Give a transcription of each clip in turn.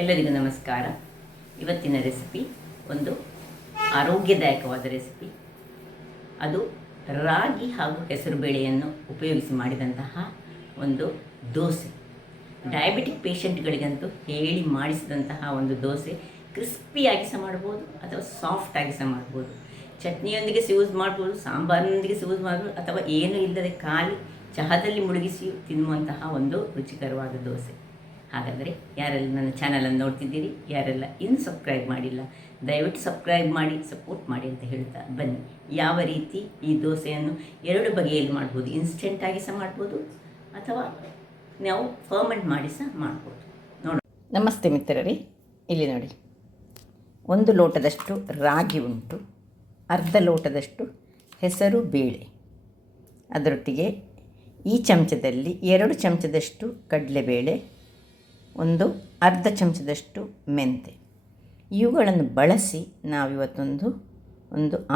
ಎಲ್ಲರಿಗೂ ನಮಸ್ಕಾರ. ಇವತ್ತಿನ ರೆಸಿಪಿ ಒಂದು ಆರೋಗ್ಯದಾಯಕವಾದ ರೆಸಿಪಿ. ಅದು ರಾಗಿ ಹಾಗೂ ಹೆಸರುಬೇಳೆಯನ್ನು ಉಪಯೋಗಿಸಿ ಮಾಡಿದಂತಹ ಒಂದು ದೋಸೆ. ಡಯಾಬಿಟಿಕ್ ಪೇಷಂಟ್ಗಳಿಗಂತೂ ಹೇಳಿ ಮಾಡಿಸಿದಂತಹ ಒಂದು ದೋಸೆ. ಕ್ರಿಸ್ಪಿಯಾಗಿ ಸಹ ಮಾಡ್ಬೋದು ಅಥವಾ ಸಾಫ್ಟಾಗಿ ಸಹ ಮಾಡ್ಬೋದು. ಚಟ್ನಿಯೊಂದಿಗೆ ಯೂಸ್ ಮಾಡ್ಬೋದು, ಸಾಂಬಾರಿನೊಂದಿಗೆ ಯೂಸ್ ಮಾಡ್ಬೋದು, ಅಥವಾ ಏನೂ ಇಲ್ಲದೆ ಖಾಲಿ ಚಹಾದಲ್ಲಿ ಮುಳುಗಿಸಿ ತಿನ್ನುವಂತಹ ಒಂದು ರುಚಿಕರವಾದ ದೋಸೆ. ಹಾಗಾದರೆ ಯಾರೆಲ್ಲ ನನ್ನ ಚಾನಲನ್ನು ನೋಡ್ತಿದ್ದೀರಿ, ಯಾರೆಲ್ಲ ಇನ್ನು ಸಬ್ಸ್ಕ್ರೈಬ್ ಮಾಡಿಲ್ಲ, ದಯವಿಟ್ಟು ಸಬ್ಸ್ಕ್ರೈಬ್ ಮಾಡಿ ಸಪೋರ್ಟ್ ಮಾಡಿ ಅಂತ ಹೇಳ್ತಾ ಬನ್ನಿ. ಯಾವ ರೀತಿ ಈ ದೋಸೆಯನ್ನು ಎರಡು ಬಗೆಯಲ್ಲಿ ಮಾಡ್ಬೋದು. ಇನ್ಸ್ಟೆಂಟಾಗಿ ಸಹ ಮಾಡ್ಬೋದು ಅಥವಾ ನಾವು ಫರ್ಮೆಂಟ್ ಮಾಡಿ ಸಹ ಮಾಡ್ಬೋದು. ನೋಡಿ. ನಮಸ್ತೆ ಮಿತ್ರರೇ, ಇಲ್ಲಿ ನೋಡಿ, 1 ಲೋಟದಷ್ಟು ರಾಗಿ ಉಂಟು, ಅರ್ಧ ಲೋಟದಷ್ಟು ಹೆಸರು ಬೇಳೆ, ಅದರೊಟ್ಟಿಗೆ ಈ ಚಮಚದಲ್ಲಿ 2 ಚಮಚದಷ್ಟು ಕಡಲೆಬೇಳೆ, ಒಂದು ಅರ್ಧ ಚಮಚದಷ್ಟು ಮೆಂತೆ. ಇವುಗಳನ್ನು ಬಳಸಿ ನಾವಿವತ್ತೊಂದು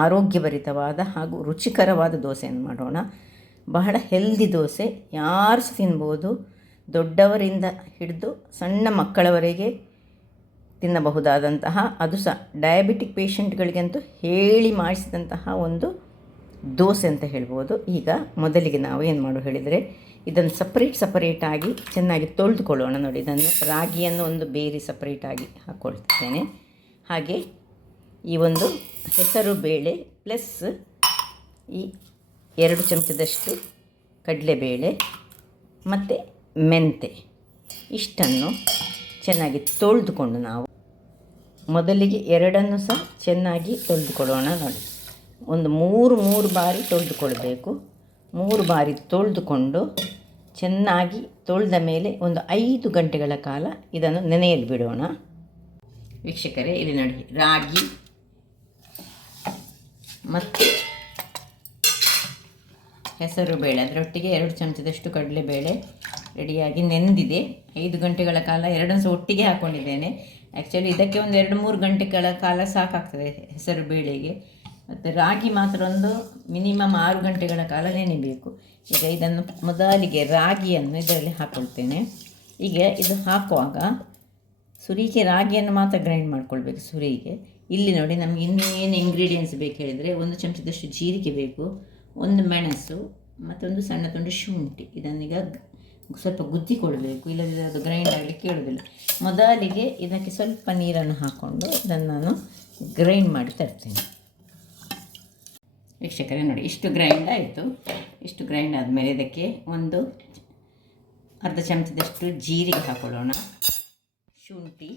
ಆರೋಗ್ಯಭರಿತವಾದ ಹಾಗೂ ರುಚಿಕರವಾದ ದೋಸೆಯನ್ನು ಮಾಡೋಣ. ಬಹಳ ಹೆಲ್ದಿ ದೋಸೆ, ಯಾರು ಸಹ ತಿನ್ಬೋದು. ದೊಡ್ಡವರಿಂದ ಹಿಡಿದು ಸಣ್ಣ ಮಕ್ಕಳವರೆಗೆ ತಿನ್ನಬಹುದಾದಂತಹ, ಅದು ಸಹ ಡಯಾಬಿಟಿಕ್ ಪೇಷಂಟ್ಗಳಿಗಂತೂ ಹೇಳಿ ಮಾಡಿಸಿದಂತಹ ಒಂದು ದೋಸೆ ಅಂತ ಹೇಳ್ಬೋದು. ಈಗ ಮೊದಲಿಗೆ ನಾವು ಏನು ಮಾಡೋ ಹೇಳಿದರೆ, ಇದನ್ನು ಸಪರೇಟಾಗಿ ಚೆನ್ನಾಗಿ ತೊಳೆದುಕೊಳ್ಳೋಣ. ನೋಡಿ, ಇದನ್ನು ರಾಗಿಯನ್ನು ಒಂದು ಬೇರೆ ಸಪರೇಟಾಗಿ ಹಾಕ್ಕೊಳ್ತಿದ್ದೇನೆ. ಹಾಗೆ ಈ ಒಂದು ಹೆಸರು ಬೇಳೆ ಪ್ಲಸ್ ಈ 2 ಚಮಚದಷ್ಟು ಕಡಲೆಬೇಳೆ ಮತ್ತು ಮೆಂತೆ, ಇಷ್ಟನ್ನು ಚೆನ್ನಾಗಿ ತೊಳೆದುಕೊಂಡು ನಾವು ಮೊದಲಿಗೆ ಎರಡನ್ನು ಸಹ ಚೆನ್ನಾಗಿ ತೊಳೆದುಕೊಳ್ಳೋಣ. ನೋಡಿ, ಒಂದು 3 ಬಾರಿ ತೊಳೆದುಕೊಳ್ಬೇಕು. 3 ಬಾರಿ ತೊಳೆದುಕೊಂಡು ಚೆನ್ನಾಗಿ ತೊಳೆದ ಮೇಲೆ ಒಂದು 5 ಗಂಟೆಗಳ ಕಾಲ ಇದನ್ನು ನೆನೆಯಲು ಬಿಡೋಣ. ವೀಕ್ಷಕರೇ, ಇಲ್ಲಿ ನೋಡಿ, ರಾಗಿ ಮತ್ತು ಹೆಸರು ಬೇಳೆ, ಅದರೊಟ್ಟಿಗೆ 2 ಚಮಚದಷ್ಟು ಕಡಲೆಬೇಳೆ ರೆಡಿಯಾಗಿ ನೆಂದಿದೆ. 5 ಗಂಟೆಗಳ ಕಾಲ ಎರಡನ್ನು ಸಹ ಒಟ್ಟಿಗೆ ಹಾಕ್ಕೊಂಡಿದ್ದೇನೆ. ಆ್ಯಕ್ಚುಲಿ ಇದಕ್ಕೆ ಒಂದು 2-3 ಗಂಟೆಗಳ ಕಾಲ ಸಾಕಾಗ್ತದೆ ಹೆಸರು ಬೇಳೆಗೆ. ಮತ್ತು ರಾಗಿ ಮಾತ್ರ ಒಂದು ಮಿನಿಮಮ್ 6 ಗಂಟೆಗಳ ಕಾಲ ನೆನೆಯಬೇಕು. ಈಗ ಇದನ್ನು ಮೊದಲಿಗೆ ರಾಗಿಯನ್ನು ಇದರಲ್ಲಿ ಹಾಕ್ಕೊಳ್ತೇನೆ. ಈಗ ಇದು ಹಾಕುವಾಗ ಸುರಿಗೆ ರಾಗಿಯನ್ನು ಮಾತ್ರ ಗ್ರೈಂಡ್ ಮಾಡ್ಕೊಳ್ಬೇಕು ಸುರಿಗೆ. ಇಲ್ಲಿ ನೋಡಿ, ನಮಗೆ ಇನ್ನೇನು ಇಂಗ್ರೀಡಿಯೆಂಟ್ಸ್ ಬೇಕು ಹೇಳಿದರೆ, 1 ಚಮಚದಷ್ಟು ಜೀರಿಗೆ ಬೇಕು, 1 ಮೆಣಸು ಮತ್ತೊಂದು ಸಣ್ಣ ತುಂಡು ಶುಂಠಿ. ಇದನ್ನೀಗ ಸ್ವಲ್ಪ ಗುದ್ದಿ ಕೊಡಬೇಕು, ಇಲ್ಲದಿದ್ದರೆ ಅದು ಗ್ರೈಂಡ್ ಆಗಲಿಕ್ಕೆ ಕೇಳೋದಿಲ್ಲ. ಮೊದಲಿಗೆ ಇದಕ್ಕೆ ಸ್ವಲ್ಪ ನೀರನ್ನು ಹಾಕ್ಕೊಂಡು ಇದನ್ನು ನಾನು ಗ್ರೈಂಡ್ ಮಾಡಿ ತರ್ತೇನೆ. ವೀಕ್ಷಕರೇ ನೋಡಿ, ಇಷ್ಟು ಗ್ರೈಂಡ್ ಆಯಿತು. ಇಷ್ಟು ಗ್ರೈಂಡ್ ಆದಮೇಲೆ ಇದಕ್ಕೆ ಒಂದು ಅರ್ಧ ಚಮಚದಷ್ಟು ಜೀರಿಗೆ ಹಾಕೊಳ್ಳೋಣ, ಶುಂಠಿ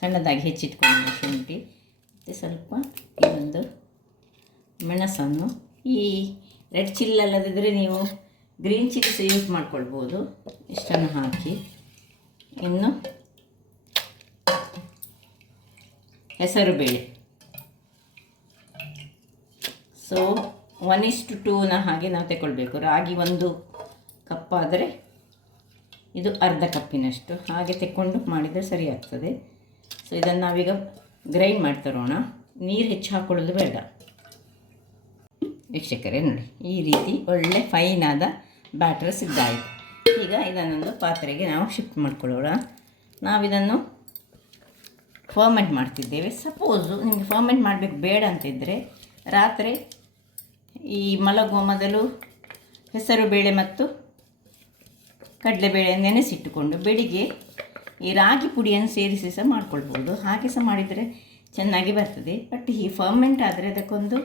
ಸಣ್ಣದಾಗಿ ಹೆಚ್ಚಿಟ್ಕೊಳ್ಳೋಣ ಶುಂಠಿ, ಮತ್ತು ಸ್ವಲ್ಪ ಈ ಒಂದು ಮೆಣಸನ್ನು, ಈ ರೆಡ್ ಚಿಲ್ಲಿ ಅಲ್ಲದಿದ್ದರೆ ನೀವು ಗ್ರೀನ್ ಚಿಲ್ಲಿ ಯೂಸ್ ಮಾಡ್ಕೊಳ್ಬೋದು. ಇಷ್ಟನ್ನು ಹಾಕಿ ಇನ್ನು ಹೆಸರು ಬೇಳೆ, ಸೊ 1:2 ಹಾಗೆ ನಾವು ತಗೊಳ್ಬೇಕು. ರಾಗಿ 1 ಕಪ್ ಆದರೆ ಇದು ಅರ್ಧ ಕಪ್ಪಿನಷ್ಟು ಹಾಗೆ ತೆಕ್ಕೊಂಡು ಮಾಡಿದರೆ ಸರಿ ಆಗ್ತದೆ. ಸೊ ಇದನ್ನು ನಾವೀಗ ಗ್ರೈಂಡ್ ಮಾಡಿ ತರೋಣ. ನೀರು ಹೆಚ್ಚು ಹಾಕ್ಕೊಳ್ಳೋದು ಬೇಡ. ವೀಕ್ಷಕರೇ ನೋಡಿ, ಈ ರೀತಿ ಒಳ್ಳೆ ಫೈನಾದ ಬ್ಯಾಟರ್ ಸಿದ್ಧಾಯಿತು. ಈಗ ಇದನ್ನೊಂದು ಪಾತ್ರೆಗೆ ನಾವು ಶಿಫ್ಟ್ ಮಾಡ್ಕೊಳ್ಳೋಣ. ನಾವಿದನ್ನು ಫರ್ಮೆಂಟ್ ಮಾಡ್ತಿದ್ದೇವೆ. ಸಪೋಸು ನಿಮಗೆ ಫರ್ಮೆಂಟ್ ಮಾಡಬೇಕು ಬೇಡ ಅಂತಿದ್ದರೆ, ರಾತ್ರಿ ಈ ಮಲಗುವ ಮೊದಲು ಹೆಸರು ಬೇಳೆ ಮತ್ತು ಕಡಲೆಬೇಳೆ ನೆನೆಸಿಟ್ಟುಕೊಂಡು ಬೆಳಿಗ್ಗೆ ಈ ರಾಗಿ ಪುಡಿಯನ್ನು ಸೇರಿಸಿ ಸಹ ಮಾಡ್ಕೊಳ್ಬೋದು. ಹಾಗೆ ಸಹ ಮಾಡಿದರೆ ಚೆನ್ನಾಗಿ ಬರ್ತದೆ. ಬಟ್ ಈ ಫರ್ಮೆಂಟ್ ಆದರೆ ಅದಕ್ಕೊಂದು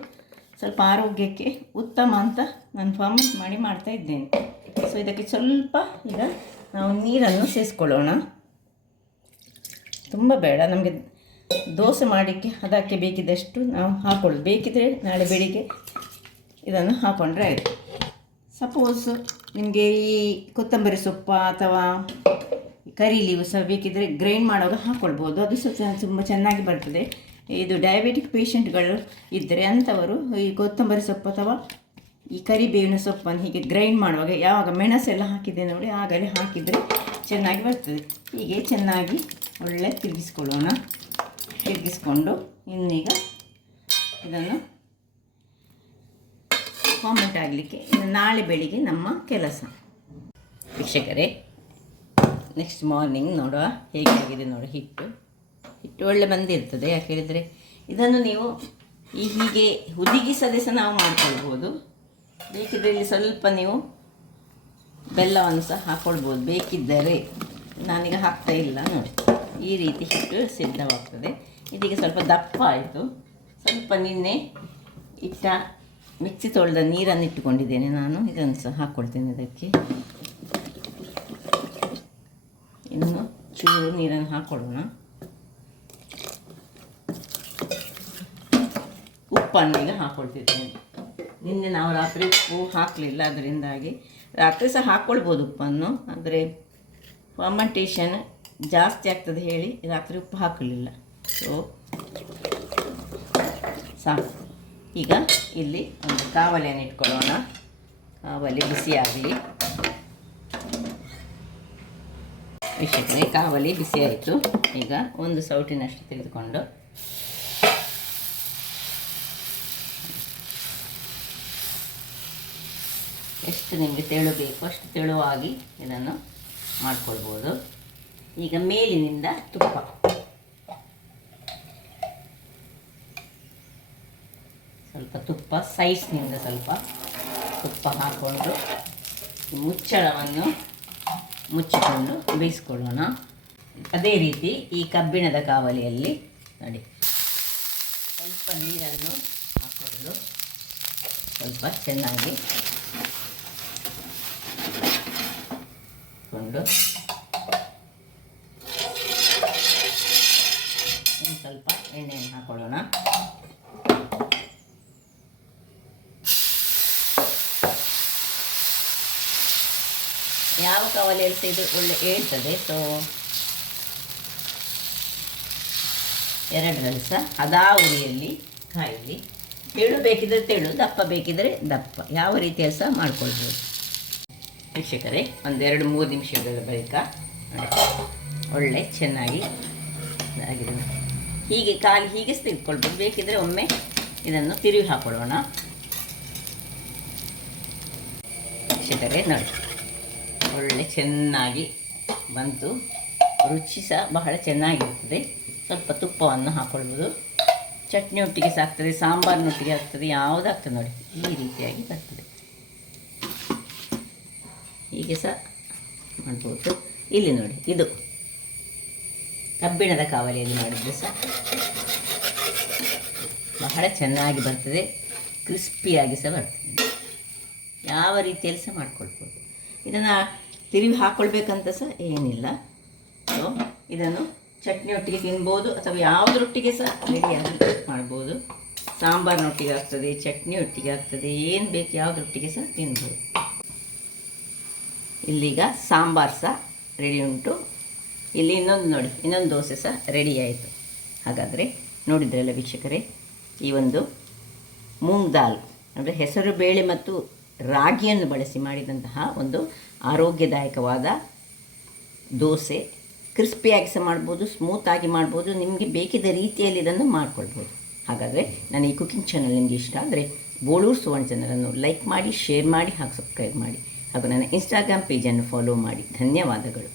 ಸ್ವಲ್ಪ ಆರೋಗ್ಯಕ್ಕೆ ಉತ್ತಮ ಅಂತ ನಾನು ಫರ್ಮೆಂಟ್ ಮಾಡಿ ಮಾಡ್ತಾ ಇದ್ದೇನೆ. ಸೊ ಇದಕ್ಕೆ ಸ್ವಲ್ಪ ಈಗ ನಾವು ನೀರನ್ನು ಸೇರಿಸ್ಕೊಳ್ಳೋಣ. ತುಂಬ ಬೇಡ, ನಮಗೆ ದೋಸೆ ಮಾಡಲಿಕ್ಕೆ ಅದಕ್ಕೆ ಬೇಕಿದ್ದಷ್ಟು ನಾವು ಹಾಕ್ಕೊಳ್ಳೋದು. ಬೇಕಿದ್ದರೆ ನಾಳೆ ಬೆಳಿಗ್ಗೆ ಇದನ್ನು ಹಾಕ್ಕೊಂಡ್ರೆ ಆಯಿತು. ಸಪೋಸ್ ನಿಮಗೆ ಈ ಕೊತ್ತಂಬರಿ ಸೊಪ್ಪು ಅಥವಾ ಕರಿ ಲೀವು ಸಹ ಬೇಕಿದ್ದರೆ ಗ್ರೈಂಡ್ ಮಾಡುವಾಗ ಹಾಕ್ಕೊಳ್ಬೋದು, ಅದು ಸಹ ತುಂಬ ಚೆನ್ನಾಗಿ ಬರ್ತದೆ. ಇದು ಡಯಾಬಿಟಿಕ್ ಪೇಷಂಟ್ಗಳು ಇದ್ದರೆ ಅಂಥವರು ಈ ಕೊತ್ತಂಬರಿ ಸೊಪ್ಪು ಅಥವಾ ಈ ಕರಿಬೇವಿನ ಸೊಪ್ಪನ್ನು ಹೀಗೆ ಗ್ರೈಂಡ್ ಮಾಡುವಾಗ, ಯಾವಾಗ ಮೆಣಸೆಲ್ಲ ಹಾಕಿದೆ ನೋಡಿ ಆಗಲೇ ಹಾಕಿದರೆ ಚೆನ್ನಾಗಿ ಬರ್ತದೆ. ಹೀಗೆ ಚೆನ್ನಾಗಿ ಒಳ್ಳೆ ತಿರುಗಿಸ್ಕೊಳ್ಳೋಣ. ತಿರುಗಿಸ್ಕೊಂಡು ಇನ್ನೀಗ ಇದನ್ನು ಫರ್ಮೆಂಟ್ ಆಗಲಿಕ್ಕೆ ನಾಳೆ ಬೆಳಿಗ್ಗೆ ನಮ್ಮ ಕೆಲಸ. ವೀಕ್ಷಕರೇ, ನೆಕ್ಸ್ಟ್ ಮಾರ್ನಿಂಗ್ ನೋಡುವ ಹೇಗೆ ಆಗಿದೆ ನೋಡಿ. ಹಿಟ್ಟು ಒಳ್ಳೆ ಬಂದಿರ್ತದೆ. ಯಾಕೆ ಹೇಳಿದರೆ ಇದನ್ನು ನೀವು ಹೀಗೆ ಹುದುಗಿಸದೆ ಸಹ ನಾವು ಮಾಡ್ಕೊಳ್ಬೋದು. ಬೇಕಿದ್ದರೆ ಇಲ್ಲಿ ಸ್ವಲ್ಪ ನೀವು ಬೆಲ್ಲವನ್ನು ಸಹ ಹಾಕ್ಕೊಳ್ಬೋದು ಬೇಕಿದ್ದರೆ. ನಾನೀಗ ಹಾಕ್ತಾ ಇಲ್ಲ ನೋಡಿ. ಈ ರೀತಿ ಹಿಟ್ಟು ಸಿದ್ಧವಾಗ್ತದೆ. ಇದೀಗ ಸ್ವಲ್ಪ ದಪ್ಪ ಆಯಿತು. ಸ್ವಲ್ಪ ನಿನ್ನೆ ಇಟ್ಟ ಮಿಕ್ಸಿ ತೊಳೆದ ನೀರನ್ನು ಇಟ್ಟುಕೊಂಡಿದ್ದೇನೆ ನಾನು. ಇದನ್ನು ಸಹ ಹಾಕ್ಕೊಳ್ತೇನೆ ಇದಕ್ಕೆ. ಇನ್ನು ಚೂರು ನೀರನ್ನು ಹಾಕ್ಕೊಳ್ಳೋಣ. ಉಪ್ಪನ್ನು ಈಗ ಹಾಕ್ಕೊಳ್ತಿದ್ದೇನೆ. ನಿನ್ನೆ ನಾವು ರಾತ್ರಿ ಉಪ್ಪು ಹಾಕಲಿಲ್ಲ, ಅದರಿಂದಾಗಿ ರಾತ್ರಿ ಸಹ ಹಾಕ್ಕೊಳ್ಬೋದು ಉಪ್ಪನ್ನು. ಆದರೆ ಫರ್ಮೆಂಟೇಷನ್ ಜಾಸ್ತಿ ಆಗ್ತದೆ ಹೇಳಿ ರಾತ್ರಿ ಉಪ್ಪು ಹಾಕಲಿಲ್ಲ. ಸೊ ಸಾಕು. ಈಗ ಇಲ್ಲಿ ಒಂದು ಕಾವಲಿಯನ್ನು ಇಟ್ಕೊಳ್ಳೋಣ. ಕಾವಲಿ ಬಿಸಿಯಾಗಲಿ. ವೀಕ್ಷಕರೇ, ಕಾವಲಿ ಬಿಸಿ ಆಯಿತು. ಈಗ ಒಂದು ಸೌಟಿನಷ್ಟು ತೆಗೆದುಕೊಂಡು ಎಷ್ಟು ನಿಮಗೆ ತೆಳು ಬೇಕು ಅಷ್ಟು ತೆಳುವಾಗಿ ಇದನ್ನು ಮಾಡಿಕೊಳ್ಬೋದು. ಈಗ ಮೇಲಿನಿಂದ ತುಪ್ಪ, ಸ್ವಲ್ಪ ತುಪ್ಪ, ಸೈಡ್ಸ್ನಿಂದ ಸ್ವಲ್ಪ ತುಪ್ಪ ಹಾಕ್ಕೊಂಡು ಮುಚ್ಚಳವನ್ನು ಮುಚ್ಚಿಕೊಂಡು ಬೇಯಿಸ್ಕೊಳ್ಳೋಣ. ಅದೇ ರೀತಿ ಈ ಕಬ್ಬಿಣದ ಕಾವಲಿಯಲ್ಲಿ ನೋಡಿ ಸ್ವಲ್ಪ ನೀರನ್ನು ಹಾಕ್ಕೊಂಡು ಸ್ವಲ್ಪ ಚೆನ್ನಾಗಿ ಕೊಂಡು ಸ್ವಲ್ಪ ಎಣ್ಣೆಯನ್ನು ಹಾಕೊಳ್ಳೋಣ. ಯಾವ ಕಾವಲಿಯಲ್ಲಿ ಸಹ ಇದು ಒಳ್ಳೆ ಏಳ್ತದೆ. ಸೊ ಎರಡರಲ್ಲಿ ಸಹ ಅದಾ ಉರಿಯಲ್ಲಿ ಕಾಯಿಲಿ. ತೆಳು ಬೇಕಿದ್ದರೆ ತೆಳು, ದಪ್ಪ ಬೇಕಿದ್ದರೆ ದಪ್ಪ, ಯಾವ ರೀತಿಯಲ್ಲಿ ಸಹ ಮಾಡ್ಕೊಳ್ಬೋದು. ವೀಕ್ಷಕರೇ, ಒಂದು 2-3 ನಿಮಿಷಗಳ ಬಳಿಕ ಒಳ್ಳೆ ಚೆನ್ನಾಗಿ ಆಗಿದೆ. ಹೀಗೆ ಕಾಲಿ ಹೀಗೆ ತೆಗೆದುಕೊಳ್ಬೋದು. ಬೇಕಿದ್ದರೆ ಒಮ್ಮೆ ಇದನ್ನು ತಿರುವಿ ಹಾಕೊಳ್ಳೋಣ. ವೀಕ್ಷಕರೇ ನೋಡಿ, ಒಳ್ಳೆ ಚೆನ್ನಾಗಿ ಬಂತು. ರುಚಿ ಸಹ ಬಹಳ ಚೆನ್ನಾಗಿರ್ತದೆ. ಸ್ವಲ್ಪ ತುಪ್ಪವನ್ನು ಹಾಕ್ಕೊಳ್ಬೋದು. ಚಟ್ನಿ ಒಟ್ಟಿಗೆ ಸಹ ಆಗ್ತದೆ, ಸಾಂಬಾರಿನೊಟ್ಟಿಗೆ ಆಗ್ತದೆ, ಯಾವುದಾಗ್ತದೆ ನೋಡಿ. ಈ ರೀತಿಯಾಗಿ ಬರ್ತದೆ. ಹೀಗೆ ಸಹ ಮಾಡ್ಬೋದು. ಇಲ್ಲಿ ನೋಡಿ, ಇದು ಕಬ್ಬಿಣದ ಕಾವಲಿಯಲ್ಲಿ ಮಾಡಿದರೆ ಸಹ ಬಹಳ ಚೆನ್ನಾಗಿ ಬರ್ತದೆ. ಕ್ರಿಸ್ಪಿಯಾಗಿ ಸಹ ಬರ್ತದೆ. ಯಾವ ರೀತಿಯಲ್ಲಿ ಸಹ ಮಾಡ್ಕೊಳ್ಬೋದು. ಇದನ್ನು ತಿರುವಿ ಹಾಕ್ಕೊಳ್ಬೇಕಂತ ಸಹ ಏನಿಲ್ಲ. ಸೊ ಇದನ್ನು ಚಟ್ನಿಯೊಟ್ಟಿಗೆ ತಿನ್ಬೋದು ಅಥವಾ ಯಾವುದರೊಟ್ಟಿಗೆ ಸಹ ರೆಡಿಯಾಗಿ ಮಾಡ್ಬೋದು. ಸಾಂಬಾರಿನೊಟ್ಟಿಗೆ ಆಗ್ತದೆ, ಚಟ್ನಿಯೊಟ್ಟಿಗೆ ಆಗ್ತದೆ, ಏನು ಬೇಕು ಯಾವುದರೊಟ್ಟಿಗೆ ಸಹ ತಿನ್ಬೋದು. ಇಲ್ಲೀಗ ಸಾಂಬಾರು ಸಹ ರೆಡಿ ಉಂಟು. ಇಲ್ಲಿ ಇನ್ನೊಂದು ನೋಡಿ, ಇನ್ನೊಂದು ದೋಸೆ ಸಹ ರೆಡಿ ಆಯಿತು. ಹಾಗಾದರೆ ನೋಡಿದ್ರಲ್ಲ ವೀಕ್ಷಕರೇ, ಈ ಒಂದು ಮೂಂಗ್ ದಾಲ್ ಅಂದರೆ ಹೆಸರು ಬೇಳೆ ಮತ್ತು ರಾಗಿಯನ್ನು ಬಳಸಿ ಮಾಡಿದಂತಹ ಒಂದು ಆರೋಗ್ಯದಾಯಕವಾದ ದೋಸೆ. ಕ್ರಿಸ್ಪಿಯಾಗಿ ಸಹ ಮಾಡ್ಬೋದು, ಸ್ಮೂತಾಗಿ ಮಾಡ್ಬೋದು, ನಿಮಗೆ ಬೇಕಿದ್ದ ರೀತಿಯಲ್ಲಿ ಇದನ್ನು ಮಾಡ್ಕೊಳ್ಬೋದು. ಹಾಗಾದರೆ ನಾನು ಈ ಕುಕಿಂಗ್ ಚಾನಲ್ ನಿಮಗೆ ಇಷ್ಟ ಆದರೆ ಬೋಳೂರು ಸುವರ್ಣ ಚಾನಲನ್ನು ಲೈಕ್ ಮಾಡಿ, ಶೇರ್ ಮಾಡಿ ಹಾಗೂ ಸಬ್ಸ್ಕ್ರೈಬ್ ಮಾಡಿ ಹಾಗೂ ನನ್ನ ಇನ್ಸ್ಟಾಗ್ರಾಮ್ ಪೇಜನ್ನು ಫಾಲೋ ಮಾಡಿ. ಧನ್ಯವಾದಗಳು.